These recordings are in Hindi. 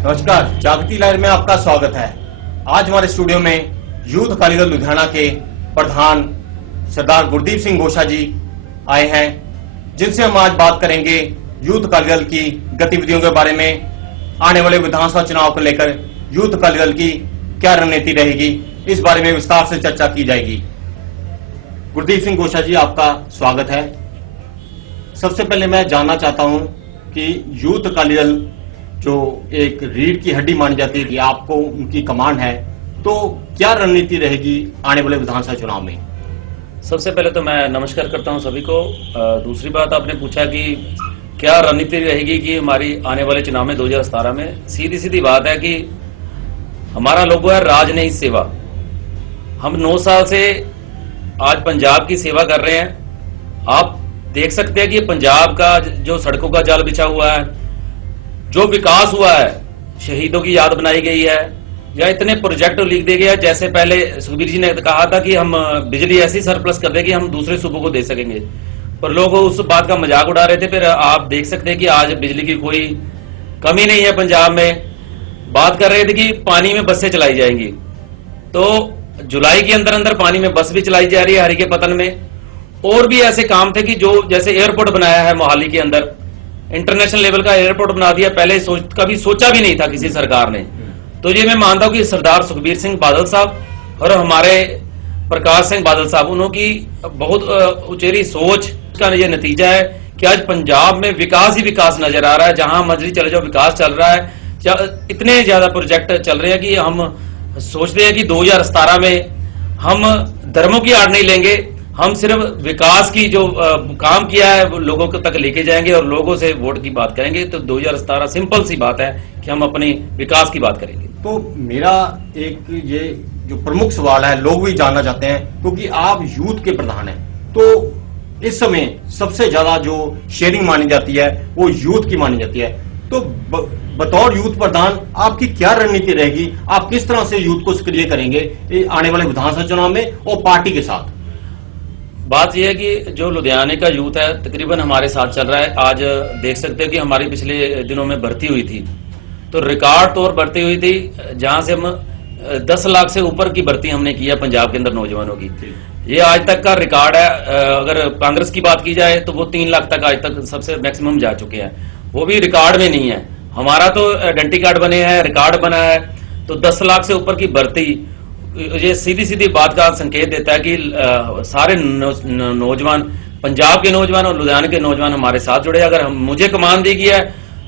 नमस्कार, जागती लहर में आपका स्वागत है। आज हमारे स्टूडियो में यूथ अकाली दल लुधियाना के प्रधान सरदार गुरदीप सिंह गोशा जी आए हैं, जिनसे हम आज बात करेंगे यूथ अकाली दल की गतिविधियों के बारे में। आने वाले विधानसभा चुनाव को लेकर यूथ अकाली दल की क्या रणनीति रहेगी, इस बारे में विस्तार से चर्चा की जाएगी। गुरदीप सिंह गोशा जी, आपका स्वागत है। सबसे पहले मैं जानना चाहता हूं कि यूथ अकाली दल जो एक रीढ़ की हड्डी मानी जाती है कि आपको उनकी कमान है, तो क्या रणनीति रहेगी आने वाले विधानसभा चुनाव में? सबसे पहले तो मैं नमस्कार करता हूं सभी को। दूसरी बात, आपने पूछा कि क्या रणनीति रहेगी कि हमारी आने वाले चुनाव में 2017 में। सीधी सीधी बात है कि हमारा लोगो है राज नहीं सेवा। हम 9 साल से आज पंजाब की सेवा कर रहे हैं। आप देख सकते हैं कि पंजाब का जो सड़कों का जाल बिछा हुआ है, जो विकास हुआ है, शहीदों की याद बनाई गई है, या इतने प्रोजेक्ट लिख दिए गए। जैसे पहले सुखबीर जी ने कहा था कि हम बिजली ऐसी सरप्लस कर दें कि हम दूसरे सूबों को दे सकेंगे, पर लोग उस बात का मजाक उड़ा रहे थे। फिर आप देख सकते हैं कि आज बिजली की कोई कमी नहीं है पंजाब में। बात कर रहे थे कि पानी में बसें चलाई जाएंगी, तो जुलाई के अंदर अंदर पानी में बस भी चलाई जा रही है हरी के पतन में। और भी ऐसे काम थे कि जो जैसे एयरपोर्ट बनाया है मोहाली के अंदर, इंटरनेशनल लेवल का एयरपोर्ट बना दिया। पहले कभी सोचा भी नहीं था किसी सरकार ने। तो ये मैं मानता हूं कि सरदार सुखबीर सिंह बादल साहब और हमारे प्रकाश सिंह बादल साहब, उनकी बहुत उचेरी सोच का ये नतीजा है कि आज पंजाब में विकास ही विकास नजर आ रहा है। जहां मर्जी चले जाओ विकास चल रहा है। इतने ज्यादा प्रोजेक्ट चल रहे हैं कि हम सोचते हैं कि 2017 में हम धर्मों की आड़ नहीं लेंगे, हम सिर्फ विकास की जो काम किया है वो लोगों तक लेके जाएंगे और लोगों से वोट की बात करेंगे। तो 2017 सिंपल सी बात है कि हम अपने विकास की बात करेंगे। तो मेरा एक ये जो प्रमुख सवाल है, लोग भी जानना चाहते हैं, क्योंकि आप यूथ के प्रधान हैं, तो इस समय सबसे ज्यादा जो शेयरिंग मानी जाती है वो यूथ की मानी जाती है। तो बतौर यूथ प्रधान आपकी क्या रणनीति रहेगी? आप किस तरह से यूथ को सक्रिय करेंगे आने वाले विधानसभा चुनाव में और पार्टी के साथ? बात यह है कि जो लुधियाने का यूथ है तकरीबन हमारे साथ चल रहा है। आज देख सकते हैं कि हमारी पिछले दिनों में भर्ती हुई थी, तो रिकॉर्ड तौर भर्ती हुई थी, जहां से हम 10 लाख से ऊपर की भर्ती हमने की है पंजाब के अंदर नौजवानों की। ये आज तक का रिकॉर्ड है। अगर कांग्रेस की बात की जाए तो वो 3 लाख तक आज तक सबसे मैक्सिमम जा चुके हैं, वो भी रिकॉर्ड में नहीं है। हमारा तो आइडेंटिटी कार्ड बने हैं, रिकॉर्ड बना है। तो 10 लाख से ऊपर की भर्ती ये सीधी सीधी बात का संकेत देता है कि सारे नौजवान, पंजाब के नौजवान और लुधियाना के नौजवान हमारे साथ जुड़े। अगर मुझे कमान दी गई है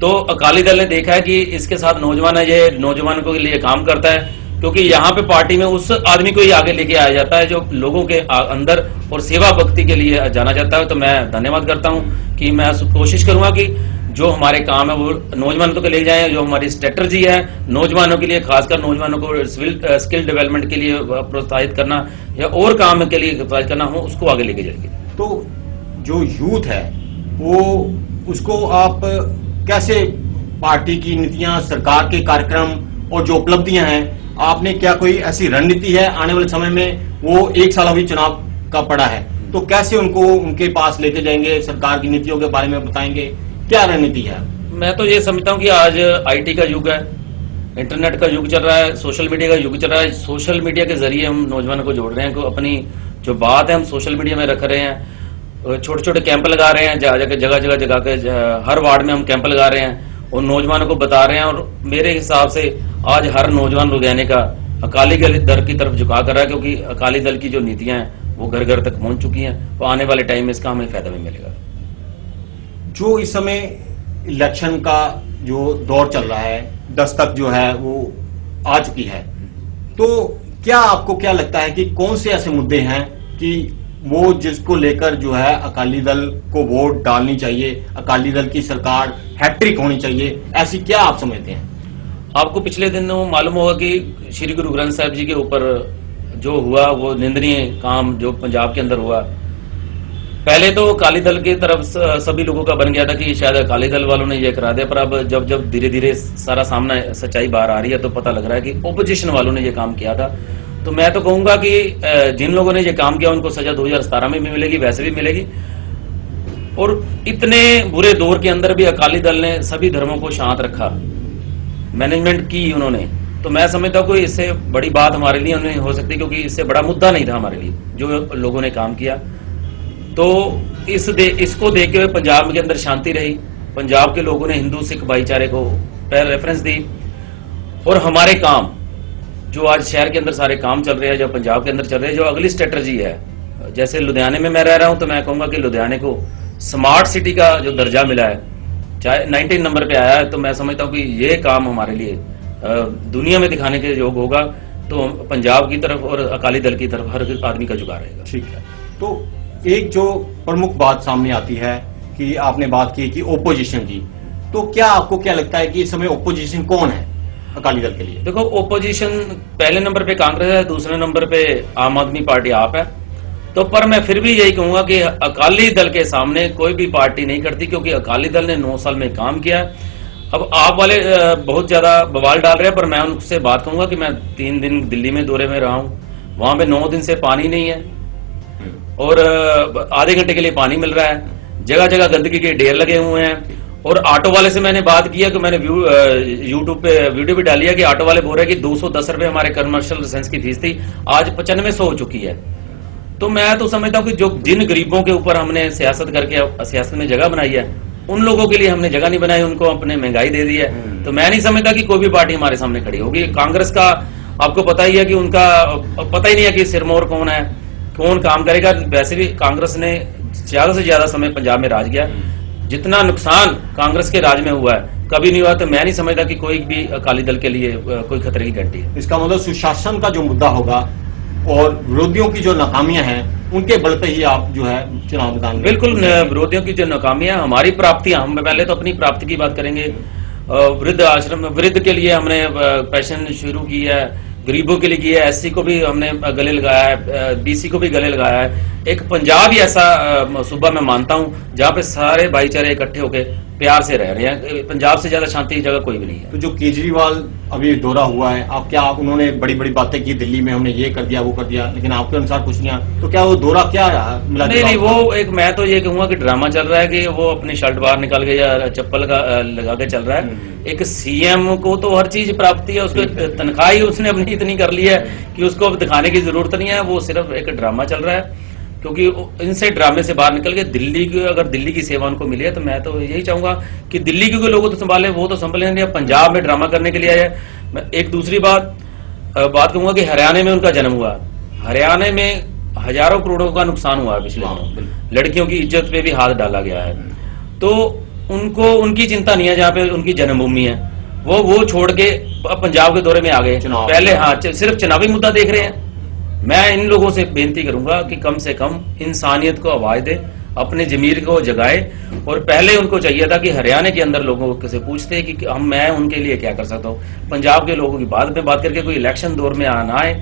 तो अकाली दल ने देखा है कि इसके साथ नौजवान है, ये नौजवानों के लिए काम करता है, क्योंकि यहाँ पे पार्टी में उस आदमी को ही आगे लेके आया जाता है जो लोगों के अंदर और सेवा भक्ति के लिए जाना जाता है। तो मैं धन्यवाद करता हूँ कि मैं कोशिश करूंगा कि जो हमारे काम है वो नौजवानों को ले जाएं। जो हमारी स्ट्रेटजी है नौजवानों के लिए, खासकर नौजवानों को स्किल डेवलपमेंट के लिए प्रोत्साहित करना या और काम के लिए प्रोत्साहित करना, हो उसको आगे लेके जाएंगे। तो जो यूथ है वो उसको आप कैसे, पार्टी की नीतियां, सरकार के कार्यक्रम और जो उपलब्धियां हैं, आपने क्या कोई ऐसी रणनीति है आने वाले समय में? वो 1 साल अभी चुनाव का पड़ा है, तो कैसे उनको उनके पास लेके जाएंगे, सरकार की नीतियों के बारे में बताएंगे, क्या रणनीति है? मैं तो ये समझता हूँ कि आज आईटी का युग है, इंटरनेट का युग चल रहा है, सोशल मीडिया का युग चल रहा है। सोशल मीडिया के जरिए हम नौजवानों को जोड़ रहे हैं, अपनी जो बात है हम सोशल मीडिया में रख रहे हैं। छोटे छोटे कैंप लगा रहे हैं, जगह के हर वार्ड में हम कैंप लगा रहे हैं और नौजवानों को बता रहे हैं। और मेरे हिसाब से आज हर नौजवान लुधियाने का अकाली दल की तरफ झुका कर रहा है, क्योंकि अकाली दल की जो नीतियां हैं वो घर घर तक पहुंच चुकी हैं। तो आने वाले टाइम में इसका हमें फायदा भी मिलेगा। जो इस समय इलेक्शन का जो दौर चल रहा है, दस्तक जो है वो आ चुकी है, तो क्या आपको क्या लगता है कि कौन से ऐसे मुद्दे हैं कि वो जिसको लेकर जो है अकाली दल को वोट डालनी चाहिए, अकाली दल की सरकार हैट्रिक होनी चाहिए, ऐसी क्या आप समझते हैं? आपको पिछले दिनों मालूम होगा कि श्री गुरु ग्रंथ साहिब जी के ऊपर जो हुआ वो निंदनीय काम जो पंजाब के अंदर हुआ। पहले तो अकाली दल की तरफ सभी लोगों का बन गया था कि शायद अकाली दल वालों ने ये करा दिया, पर अब जब जब धीरे धीरे सारा सामना सच्चाई बाहर आ रही है तो पता लग रहा है कि ओपोजिशन वालों ने ये काम किया था। तो मैं तो कहूंगा कि जिन लोगों ने ये काम किया उनको सजा 2017 में भी मिलेगी, वैसे भी मिलेगी। और इतने बुरे दौर के अंदर भी अकाली दल ने सभी धर्मों को शांत रखा। मैनेजमेंट की उन्होंने, तो मैं समझता हूँ कोई इससे बड़ी बात हमारे लिए नहीं हो सकती, क्योंकि इससे बड़ा मुद्दा नहीं था हमारे लिए जो लोगों ने काम किया। तो इसको देखते हुए पंजाब के अंदर शांति रही, पंजाब के लोगों ने हिंदू सिख भाईचारे को पहले रेफरेंस दी, और हमारे काम जो आज शहर के अंदर सारे काम चल रहे हैं, जो पंजाब के अंदर चल रहे हैं, जो अगली स्ट्रेटजी है, जैसे लुधियाने में मैं रह रहा हूं तो मैं कहूंगा कि लुधियाने को स्मार्ट सिटी का जो दर्जा मिला है, चाहे 19 नंबर पे आया है, तो मैं समझता हूं कि ये काम हमारे लिए दुनिया में दिखाने के योग होगा। तो पंजाब की तरफ और अकाली दल की तरफ हर आदमी का झुकाव रहेगा। ठीक है। तो एक जो प्रमुख बात सामने आती है कि आपने बात की कि ओपोजिशन की, तो क्या आपको क्या लगता है कि इस समय ओपोजिशन कौन है अकाली दल के लिए? देखो, ओपोजिशन पहले नंबर पे कांग्रेस है, दूसरे नंबर पे आम आदमी पार्टी आप है। तो पर मैं फिर भी यही कहूंगा कि अकाली दल के सामने कोई भी पार्टी नहीं करती, क्योंकि अकाली दल ने 9 साल में काम किया। अब आप वाले बहुत ज्यादा बवाल डाल रहे हैं, पर मैं उनसे बात कहूंगा कि मैं 3 दिन दिल्ली में दौरे में रहा हूं, वहां पे 9 दिन से पानी नहीं है, और आधे घंटे के लिए पानी मिल रहा है, जगह जगह गंदगी के ढेर लगे हुए हैं। और ऑटो वाले से मैंने बात किया कि मैंने यूट्यूब पे वीडियो भी डाली है कि ऑटो वाले बोल रहे हैं कि 210 रुपए हमारे कमर्शियल लाइसेंस की फीस थी, आज 9500 हो चुकी है। तो मैं तो समझता हूँ कि जो जिन गरीबों के ऊपर हमने सियासत करके सियासत में जगह बनाई है, उन लोगों के लिए हमने जगह नहीं बनाई, उनको अपने महंगाई दे दी है। तो मैं नहीं समझता कि कोई भी पार्टी हमारे सामने खड़ी होगी। कांग्रेस का आपको पता ही है कि उनका पता ही नहीं है कि सिरमौर कौन है, कौन काम करेगा। वैसे भी कांग्रेस ने ज्यादा से ज्यादा समय पंजाब में राज किया, जितना नुकसान कांग्रेस के राज में हुआ है कभी नहीं हुआ। तो मैं नहीं समझता कि कोई भी अकाली दल के लिए कोई खतरे की घंटी है। इसका मतलब सुशासन का जो मुद्दा होगा और विरोधियों की जो नाकामियां हैं, उनके बल पे ही आप जो है चुनाव मैदान में। बिल्कुल, विरोधियों की जो नाकामियां, हमारी प्राप्तियां, हम पहले तो अपनी प्राप्ति की बात करेंगे। वृद्ध आश्रम, वृद्ध के लिए हमने पैशन शुरू की है, गरीबों के लिए की है, SC को भी हमने गले लगाया है, BC को भी गले लगाया है। एक पंजाब ही ऐसा सूबा मैं मानता हूं जहां पे सारे भाईचारे इकट्ठे होकर प्यार से रह रहे हैं। पंजाब से ज्यादा शांति की जगह कोई भी नहीं है। तो जो केजरीवाल अभी दौरा हुआ है, आप क्या उन्होंने बड़ी बड़ी बातें की दिल्ली में, हमने ये कर दिया वो कर दिया, लेकिन आपके अनुसार कुछ नहीं आया, तो क्या वो दौरा क्या मिला? नहीं, वो एक, मैं तो ये कहूंगा कि ड्रामा चल रहा है कि वो अपनी शर्ट बाहर निकाल के या चप्पल लगा के चल रहा है। एक CM को तो हर चीज प्राप्ति है, उसको तनख्वाह ही उसने अपनी इतनी कर ली है कि उसको अब दिखाने की जरूरत नहीं है। वो सिर्फ एक ड्रामा चल रहा है, क्योंकि इनसे ड्रामे से बाहर निकल के दिल्ली की, अगर दिल्ली की सेवा उनको मिली है तो मैं तो यही चाहूंगा कि दिल्ली के लोगों तो संभाले, वो तो संभाले नहीं, पंजाब में ड्रामा करने के लिए आए। मैं एक दूसरी बात कहूंगा कि हरियाणा में उनका जन्म हुआ, हरियाणा में हजारों करोड़ों का नुकसान हुआ है पिछले दिनों, लड़कियों की इज्जत पे भी हाथ डाला गया है। तो उनको उनकी चिंता नहीं है, जहाँ पे उनकी जन्मभूमि है वो छोड़ के पंजाब के दौरे में आ गए। पहले हाँ सिर्फ चुनावी मुद्दा देख रहे हैं। मैं इन लोगों से बेनती करूंगा कि कम से कम इंसानियत को आवाज दे, अपने जमीर को जगाए। और पहले उनको चाहिए था कि हरियाणा के अंदर लोगों से पूछते कि मैं उनके लिए क्या कर सकता हूँ। पंजाब के लोगों की बाद में बात करके कोई इलेक्शन दौर में आना आए,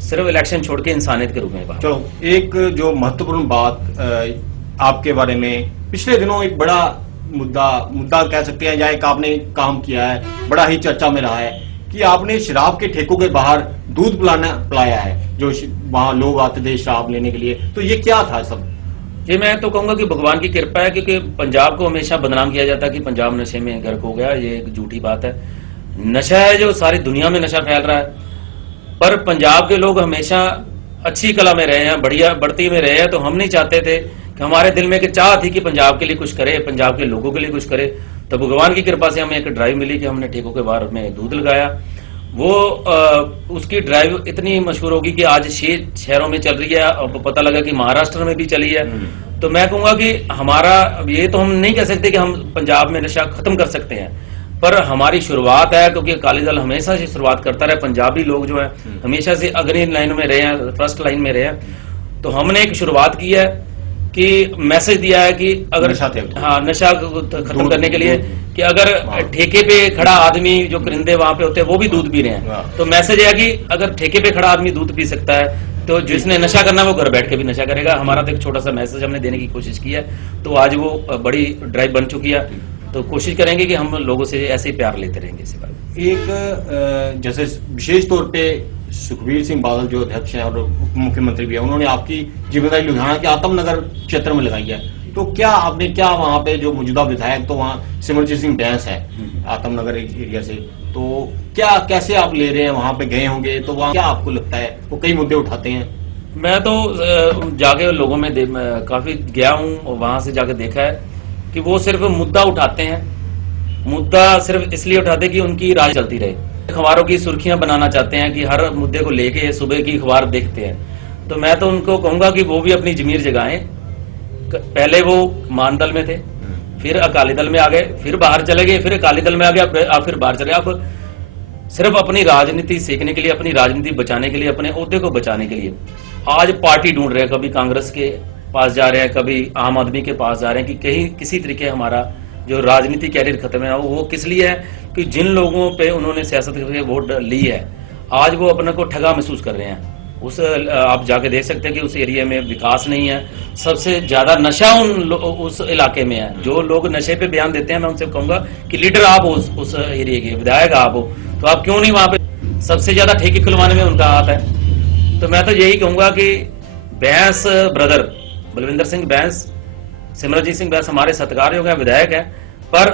सिर्फ इलेक्शन छोड़ के इंसानियत के रूप में बात। चलो, एक जो महत्वपूर्ण बात आपके बारे में, पिछले दिनों एक बड़ा मुद्दा कह सकते हैं, या एक आपने काम किया है, बड़ा ही चर्चा में रहा है कि आपने शराब के ठेकों के बाहर दूध पिलाया है, जो वहां लोग आते थे शराब लेने के लिए। तो ये क्या था सब? ये मैं तो कहूंगा कि भगवान की कृपा है, क्योंकि पंजाब को हमेशा बदनाम किया जाता है कि पंजाब नशे में गर्क हो गया। ये एक झूठी बात है। नशा है जो सारी दुनिया में नशा फैल रहा है, पर पंजाब के लोग हमेशा अच्छी कला में रहे हैं, बढ़िया बढ़ती में रहे हैं। तो हम नहीं चाहते थे कि हमारे दिल में एक चाह थी कि पंजाब के लिए कुछ करे, पंजाब के लोगों के लिए कुछ करे। तो भगवान की कृपा से हमें एक ड्राइव मिली कि हमने ठेकों के बाहर में दूध लगाया। वो उसकी ड्राइव इतनी मशहूर होगी कि आज 6 शहरों में चल रही है, अब पता लगा कि महाराष्ट्र में भी चली है। तो मैं कहूंगा कि हमारा ये तो हम नहीं कह सकते कि हम पंजाब में नशा खत्म कर सकते हैं, पर हमारी शुरुआत है, क्योंकि अकाली दल हमेशा से शुरुआत करता रहा। पंजाबी लोग जो है हमेशा से अग्रणी लाइन में रहे हैं, फर्स्ट लाइन में रहे हैं। तो हमने एक शुरुआत की है कि मैसेज दिया है कि अगर नशा खत्म करने के लिए कि अगर ठेके पे खड़ा आदमी, जो करिंदे वहां पे होते हैं वो भी दूध पी रहे हैं, तो मैसेज है कि अगर ठेके पे खड़ा आदमी दूध पी सकता है तो जिसने नशा करना वो घर बैठ के भी नशा करेगा। हमारा तो एक छोटा सा मैसेज हमने देने की कोशिश की है। तो आज वो बड़ी ड्राइव बन चुकी है। तो कोशिश करेंगे कि हम लोगों से ऐसे ही प्यार लेते रहेंगे इसी बात। एक जैसे विशेष तौर पे सुखबीर सिंह बादल जो अध्यक्ष हैं और उप मुख्यमंत्री भी है, उन्होंने आपकी जिम्मेदारी लुधियाना के आत्मनगर क्षेत्र में लगाई है। तो क्या आपने क्या वहाँ पे जो मौजूदा विधायक तो वहाँ सिमरजीत सिंह बैंस है आतमनगर एरिया से, तो क्या कैसे आप ले रहे हैं, वहाँ पे गए होंगे तो वहाँ क्या आपको लगता है वो कई मुद्दे उठाते हैं? मैं तो जाके लोगों में काफी गया हूँ और वहां से जाके देखा है कि वो सिर्फ मुद्दा उठाते हैं। मुद्दा सिर्फ इसलिए उठाते कि उनकी राज चलती रहे, अखबारों की सुर्खियां बनाना चाहते हैं कि हर मुद्दे को लेके सुबह की अखबार देखते हैं। तो मैं तो उनको कहूंगा कि वो भी अपनी जमीर जगाएं। पहले वो मानदल में थे, फिर अकाली दल में आ गए, फिर बाहर चले गए, फिर अकाली दल में आ गया, फिर बाहर चले गए। आप सिर्फ अपनी राजनीति सीखने के लिए, अपनी राजनीति बचाने के लिए, अपने ओहदे को बचाने के लिए आज पार्टी ढूंढ रहे हैं। कभी कांग्रेस के पास जा रहे हैं, कभी आम आदमी के पास जा रहे हैं कि कहीं किसी तरीके हमारा जो राजनीति कैरियर खत्म है। वो किस लिए है कि जिन लोगों पे उन्होंने सियासत करके वोट ली है, आज वो अपने को ठगा महसूस कर रहे हैं। आप जाके देख सकते हैं कि उस एरिया में विकास नहीं है। सबसे ज्यादा नशा उस इलाके में है। जो लोग नशे पे बयान देते हैं, मैं उनसे कहूंगा कि लीडर आप हो उस एरिया के, विधायक आप हो, तो आप क्यों नहीं वहां पे? सबसे ज्यादा ठेके खुलवाने में उनका हाथ है। तो मैं तो यही कहूंगा कि बैंस ब्रदर बलविंदर सिंह बैंस, सिमरजीत सिंह बैंस हमारे सत्कारयोग है, विधायक है, पर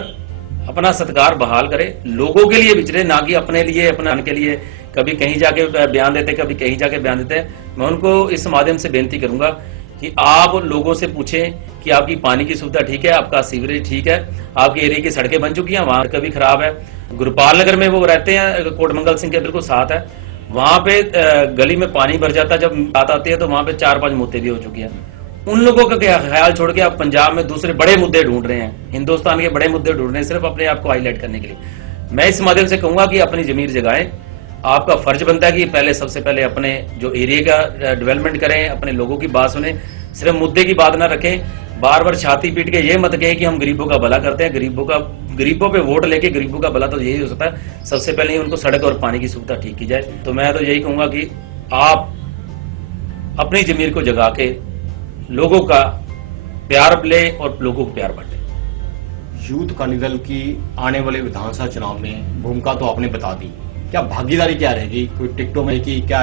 अपना सत्कार बहाल करे, लोगों के लिए विचरे, ना कि अपने लिए, अपने के लिए कभी कहीं जाके बयान देते, कभी कहीं जाके बयान देते हैं। मैं उनको इस माध्यम से बेनती करूंगा कि आप लोगों से पूछें कि आपकी पानी की सुविधा ठीक है, आपका सीवरेज ठीक है, आपकी एरिया की सड़कें बन चुकी हैं, वहां कभी खराब है। गुरपाल नगर में वो रहते हैं, कोटमंगल सिंह के बिल्कुल साथ है, वहां पे गली में पानी भर जाता है, जब बात आती है तो वहां पे 4-5 मौतें भी हो चुकी हैं। उन लोगों का ख्याल छोड़ के आप पंजाब में दूसरे बड़े मुद्दे ढूंढ रहे हैं, हिंदुस्तान के बड़े मुद्दे ढूंढ रहे हैं सिर्फ अपने आप को हाईलाइट करने के लिए। मैं इस माध्यम से कहूंगा कि अपनी जमीर जगाएं। आपका फर्ज बनता है कि पहले सबसे पहले अपने जो एरिया का डेवलपमेंट करें, अपने लोगों की बात सुने, सिर्फ मुद्दे की बात ना रखें। बार बार छाती पीट के ये मत कहें कि हम गरीबों का भला करते हैं। गरीबों पे वोट लेके गरीबों का भला तो यही हो सकता है, सबसे पहले ही उनको सड़क और पानी की सुविधा ठीक की जाए। तो मैं तो यही कहूंगा कि आप अपनी जमीर को जगा के लोगों का प्यार ले और लोगों को प्यार बांटे। यूथ अकाली दल की आने वाले विधानसभा चुनाव में भूमिका तो आपने बता दी, क्या भागीदारी क्या रहेगी? कोई टिकटों में कि क्या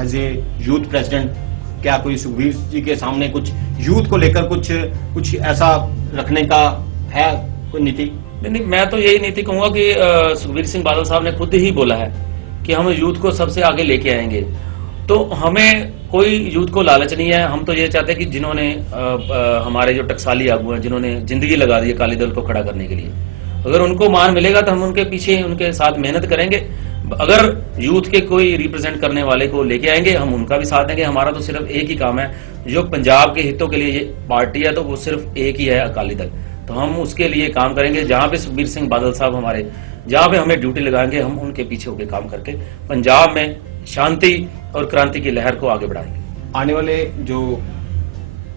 एज ए यूथ प्रेसिडेंट क्या कोई सुखबीर जी के सामने कुछ यूथ को लेकर कुछ ऐसा रखने का है कोई नीति? नहीं, मैं तो यही नीति कहूंगा कि सुखबीर सिंह बादल साहब ने खुद ही बोला है कि हम यूथ को सबसे आगे लेके आएंगे। तो हमें कोई यूथ को लालच नहीं है। हम तो ये चाहते हैं कि जिन्होंने हमारे जो टकसाली आगू हैं, जिन्होंने जिंदगी लगा दी अकाली दल को खड़ा करने के लिए, अगर उनको मान मिलेगा तो हम उनके पीछे उनके साथ मेहनत करेंगे। अगर यूथ के कोई रिप्रेजेंट करने वाले को लेके आएंगे, हम उनका भी साथ देंगे। हमारा तो सिर्फ एक ही काम है, जो पंजाब के हितों के लिए ये पार्टी है तो वो सिर्फ एक ही है, अकाली दल। तो हम उसके लिए काम करेंगे। जहां पे सुखबीर सिंह बादल साहब हमारे, जहां पे हमें ड्यूटी लगाएंगे, हम उनके पीछे होकर काम करके पंजाब में शांति और क्रांति की लहर को आगे बढ़ाएंगे। आने वाले जो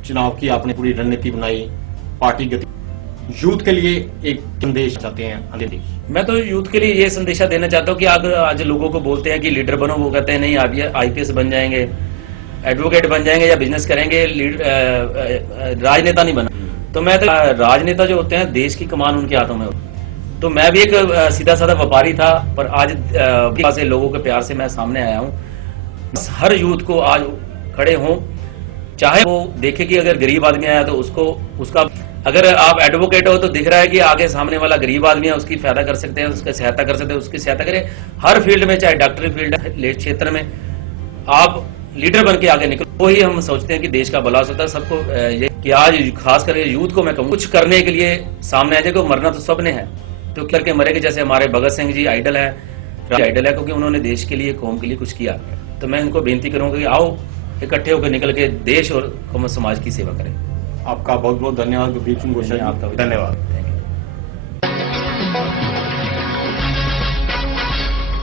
चुनाव की आपने पूरी रणनीति बनाई, पार्टी गति, यूथ के लिए एक संदेश चाहते हैं? मैं तो यूथ के लिए ये संदेशा देना चाहता हूँ कि आज लोगों को बोलते हैं कि लीडर बनो, वो कहते हैं नहीं आप आईपीएस बन जाएंगे, एडवोकेट बन जाएंगे या बिजनेस करेंगे, राजनेता नहीं बना। तो मैं तो राजनेता जो होते हैं देश की कमान उनके हाथों में होती है। तो मैं भी एक सीधा साधा व्यापारी था, पर आज लोगों के प्यार से मैं सामने आया हूँ। हर यूथ को आज खड़े हों, चाहे वो देखे कि अगर गरीब आदमी आया तो उसका, अगर आप एडवोकेट हो तो दिख रहा है कि आगे सामने वाला गरीब आदमी है, उसकी फायदा कर सकते हैं, उसकी सहायता कर सकते हैं, उसकी सहायता करें। हर फील्ड में, चाहे डॉक्टरी फील्ड है, क्षेत्र में आप लीडर बन के आगे निकलो। वही हम सोचते हैं कि देश का भला हो सकता है। सबको ये कि आज खास करके यूथ को मैं कहूँ कुछ करने के लिए सामने आ जाए। मरना तो सबने है, तो करके मरेंगे। जैसे हमारे भगत सिंह जी आइडल है क्योंकि उन्होंने देश के लिए, कौम के लिए कुछ किया। तो मैं इनको बेनती करूंगा कि आओ इकट्ठे होकर निकल के देश और समाज की सेवा करें। आपका बहुत बहुत धन्यवाद गुरदीप सिंह गोशा जी, आपका भी धन्यवाद।